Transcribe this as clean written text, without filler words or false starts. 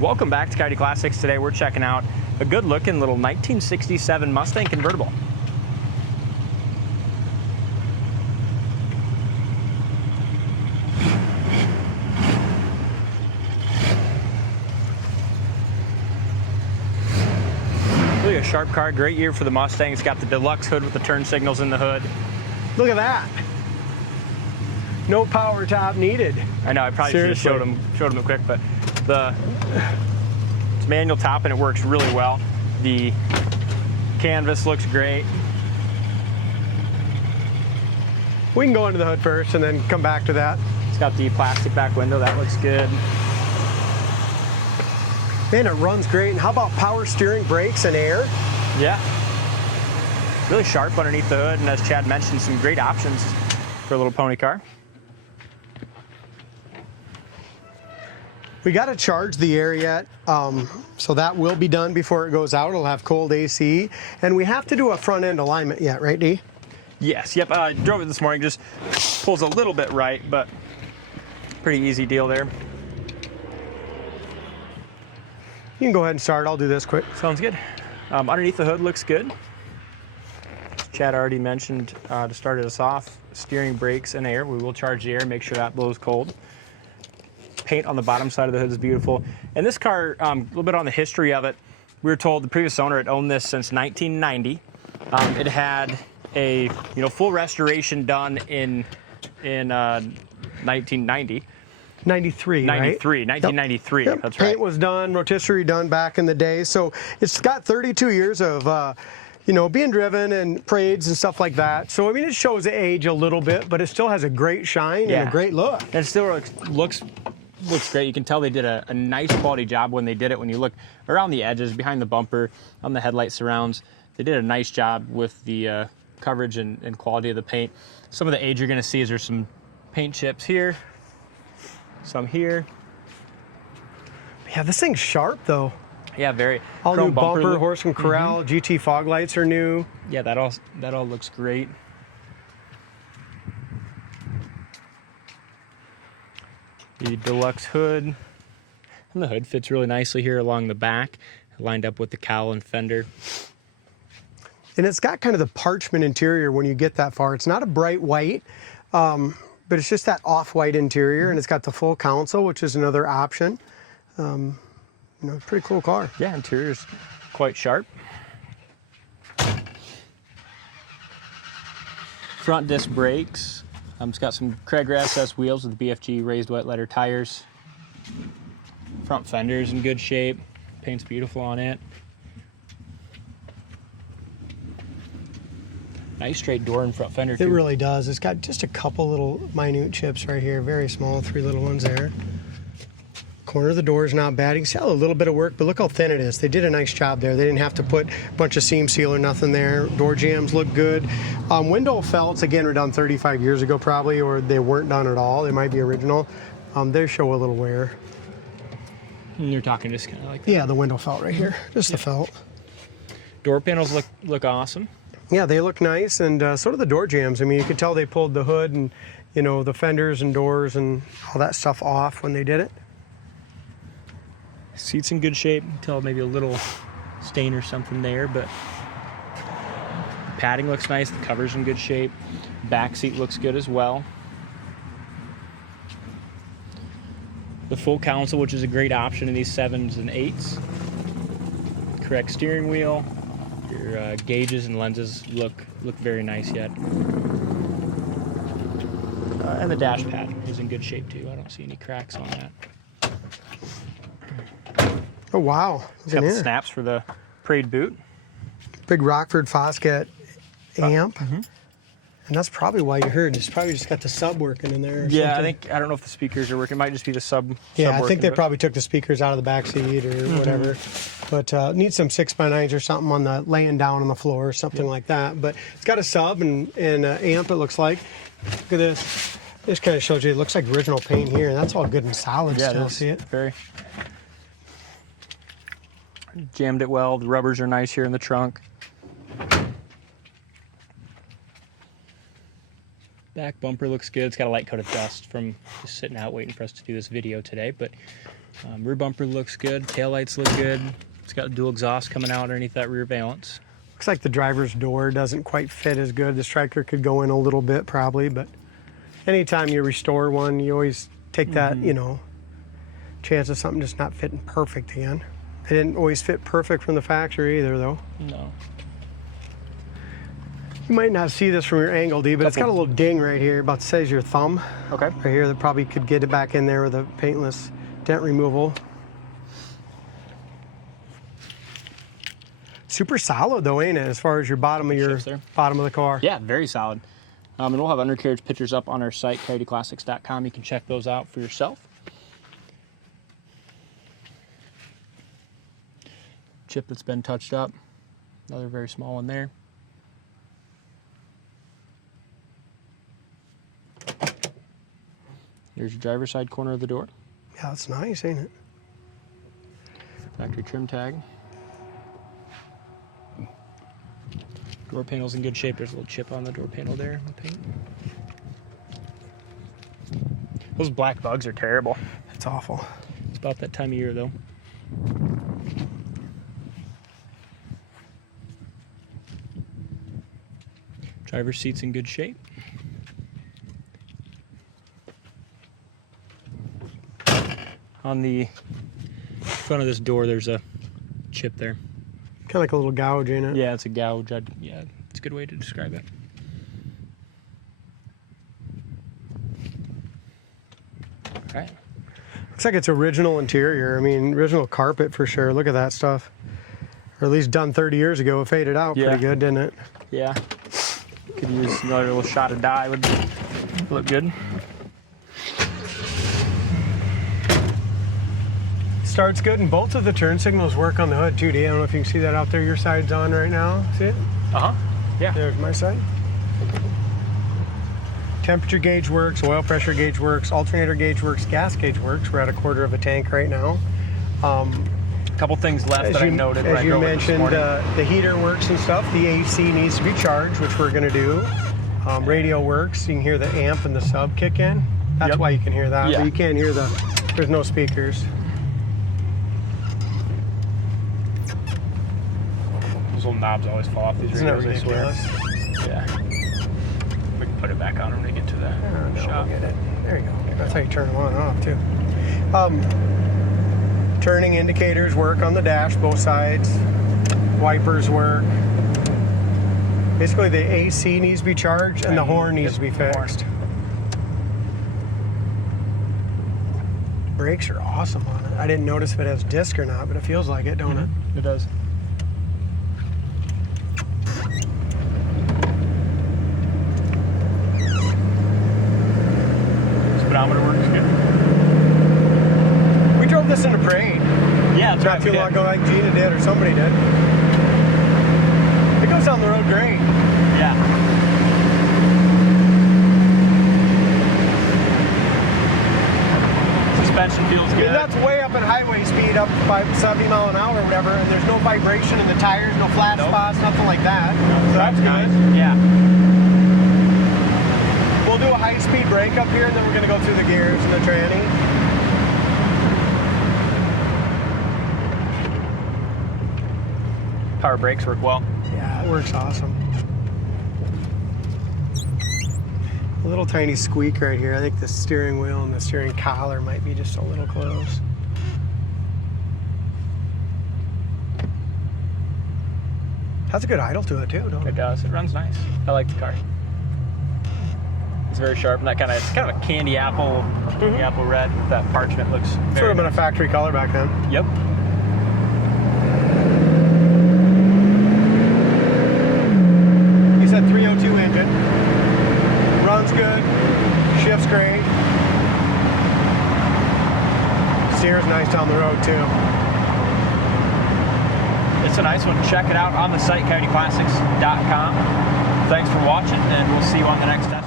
Welcome back to Coyote Classics. Today we're checking out a good looking little 1967 Mustang convertible. Really a sharp car, great year for the Mustang. It's got the Deluxe hood with the turn signals in the hood. Look at that. No power top needed. I know, I probably should have showed them quick, but it's manual top and it works really well. The canvas looks great. We can go into the hood first and then come back to that. It's got the plastic back window, that looks good. Man, it runs great. And how about power steering, brakes, and air? Yeah. Really sharp underneath the hood, and as Chad mentioned, some great options for a little pony car. We got to charge the air yet, so that will be done before it goes out. It'll have cold AC, and we have to do a front end alignment yet, right, D? Yes, yep, I drove it this morning, just pulls a little bit right, but pretty easy deal there. You can go ahead and start, I'll do this quick. Sounds good. Underneath the hood looks good. As Chad already mentioned, to start us off, steering, brakes, and air. We will charge the air, make sure that blows cold. Paint on the bottom side of the hood is beautiful. And this car, a little bit on the history of it, we were told the previous owner had owned this since 1990. It had a full restoration done in 1990. 93, right? 1993, yep. That's right. Paint was done, rotisserie done back in the day. So it's got 32 years of being driven and parades and stuff like that. So, I mean, it shows the age a little bit, but it still has a great shine and a great look. And it still looks great. You can tell they did a nice quality job when they did it. When you look around the edges, behind the bumper, on the headlight surrounds, they did a nice job with the coverage and quality of the paint. Some of the age you're going to see is there's some paint chips here, some here. Yeah, this thing's sharp, though. Yeah, very. All new bumper, horse and corral, GT fog lights are new. Yeah, that all looks great. The Deluxe hood, and the hood fits really nicely here along the back, lined up with the cowl and fender. And it's got kind of the parchment interior when you get that far. It's not a bright white, but it's just that off-white interior, and it's got the full console, which is another option. Pretty cool car. Yeah, interior's quite sharp. Front disc brakes. It's got some Cragar SS wheels with the BFG raised wet letter tires. Front fender's in good shape. Paint's beautiful on it. Nice straight door and front fender too. It really does. It's got just a couple little minute chips right here. Very small, 3 little ones there. Corner of the door is not bad. You can see a little bit of work, but look how thin it is. They did a nice job there. They didn't have to put a bunch of seam seal or nothing there. Door jambs look good. Window felts, again, were done 35 years ago probably, or they weren't done at all. They might be original. They show a little wear. And you're talking just kind of like that. Yeah, the window felt right here. Just the felt. Door panels look awesome. Yeah, they look nice, and so do the door jambs. I mean, you could tell they pulled the hood and, the fenders and doors and all that stuff off when they did it. Seat's in good shape. You can tell maybe a little stain or something there, but padding looks nice. The cover's in good shape. Back seat looks good as well. The full console, which is a great option in these 7s and 8s. Correct steering wheel. Your gauges and lenses look very nice yet. And the dash pad is in good shape too. I don't see any cracks on that. Oh, wow. It's got the snaps for the parade boot. Big Rockford Foscat amp. And that's probably why you heard. It's probably just got the sub working in there. Yeah, I don't know if the speakers are working. It might just be the sub. Yeah, I think they probably took the speakers out of the back seat or whatever. But needs some 6x9s or something on the laying down on the floor or something like that. But it's got a sub and amp, it looks like. Look at this. This kind of shows you, it looks like original paint here. That's all good and solid still. See it? Very. Jammed it well. The rubbers are nice here in the trunk. Back bumper looks good. It's got a light coat of dust from just sitting out waiting for us to do this video today, but Rear bumper looks good. Taillights look good. It's got dual exhaust coming out underneath that rear valance. Looks like the driver's door doesn't quite fit as good. The striker could go in a little bit probably, but anytime you restore one, you always take that, you know, chance of something just not fitting perfect again. They didn't always fit perfect from the factory either, though. No. You might not see this from your angle, D, but it's got a little ding right here, about the size of your thumb. Okay. Right here, that probably could get it back in there with a paintless dent removal. Super solid though, ain't it? As far as your bottom of the car. Yeah, very solid. And we'll have undercarriage pictures up on our site, coyoteclassics.com. You can check those out for yourself. Chip that's been touched up. Another very small one there. Here's your driver's side corner of the door. Yeah, that's nice, ain't it? Factory trim tag. Door panel's in good shape. There's a little chip on the door panel there with paint. Those black bugs are terrible. It's awful. It's about that time of year though. Driver's seat's in good shape. On the front of this door, there's a chip there. Kind of like a little gouge, ain't it? Yeah, it's a gouge. Yeah, it's a good way to describe it. All right. Looks like it's original interior. I mean, original carpet for sure. Look at that stuff. Or at least done 30 years ago. It faded out pretty good, didn't it? Yeah. Could use another little shot of dye. Would look good. Starts good, and both of the turn signals work on the hood too, D. I don't know if you can see that out there. Your side's on right now. See it? Uh-huh. Yeah. There's my side. Temperature gauge works, oil pressure gauge works, alternator gauge works, gas gauge works. We're at a quarter of a tank right now. A couple things left that I noted. As you mentioned, the heater works and stuff. The AC needs to be charged, which we're going to do. Radio works. You can hear the amp and the sub kick in. That's why you can hear that. Yeah. But you can't hear there's no speakers. Those little knobs always fall off these radios, I swear. Yeah. We can put it back on when we get to that shop. We'll get it. There you go. That's how you turn them on and off too. Turning indicators work on the dash, both sides. Wipers work. Basically, the AC needs to be charged and the horn needs to be fixed. Brakes are awesome on it. I didn't notice if it has disc or not, but it feels like it, don't it? It does. Speedometer works good. We drove this in a parade. Yeah, that's Not too long ago, like Gina did or somebody did. It goes down the road great. Yeah. Suspension feels good. I mean, that's way up in highway speed, up by 70 mile an hour or whatever, and there's no vibration in the tires, no flat spots, nothing like that. So that's nice. good. Yeah. We'll do a high-speed brake up here, and then we're going to go through the gears and the tranny. Power brakes work well. Yeah, it works awesome. A little tiny squeak right here. I think the steering wheel and the steering collar might be just a little close. Has a good idle to it too, don't it? It does. It runs nice. I like the car. It's very sharp, and it's kind of a candy apple red. That parchment looks very Sort of been a nice. factory color back then. Yep. You said 302 engine. Runs good. Shifts great. Steers nice down the road too. It's a nice one. Check it out on the site, coyoteclassics.com. Thanks for watching, and we'll see you on the next test.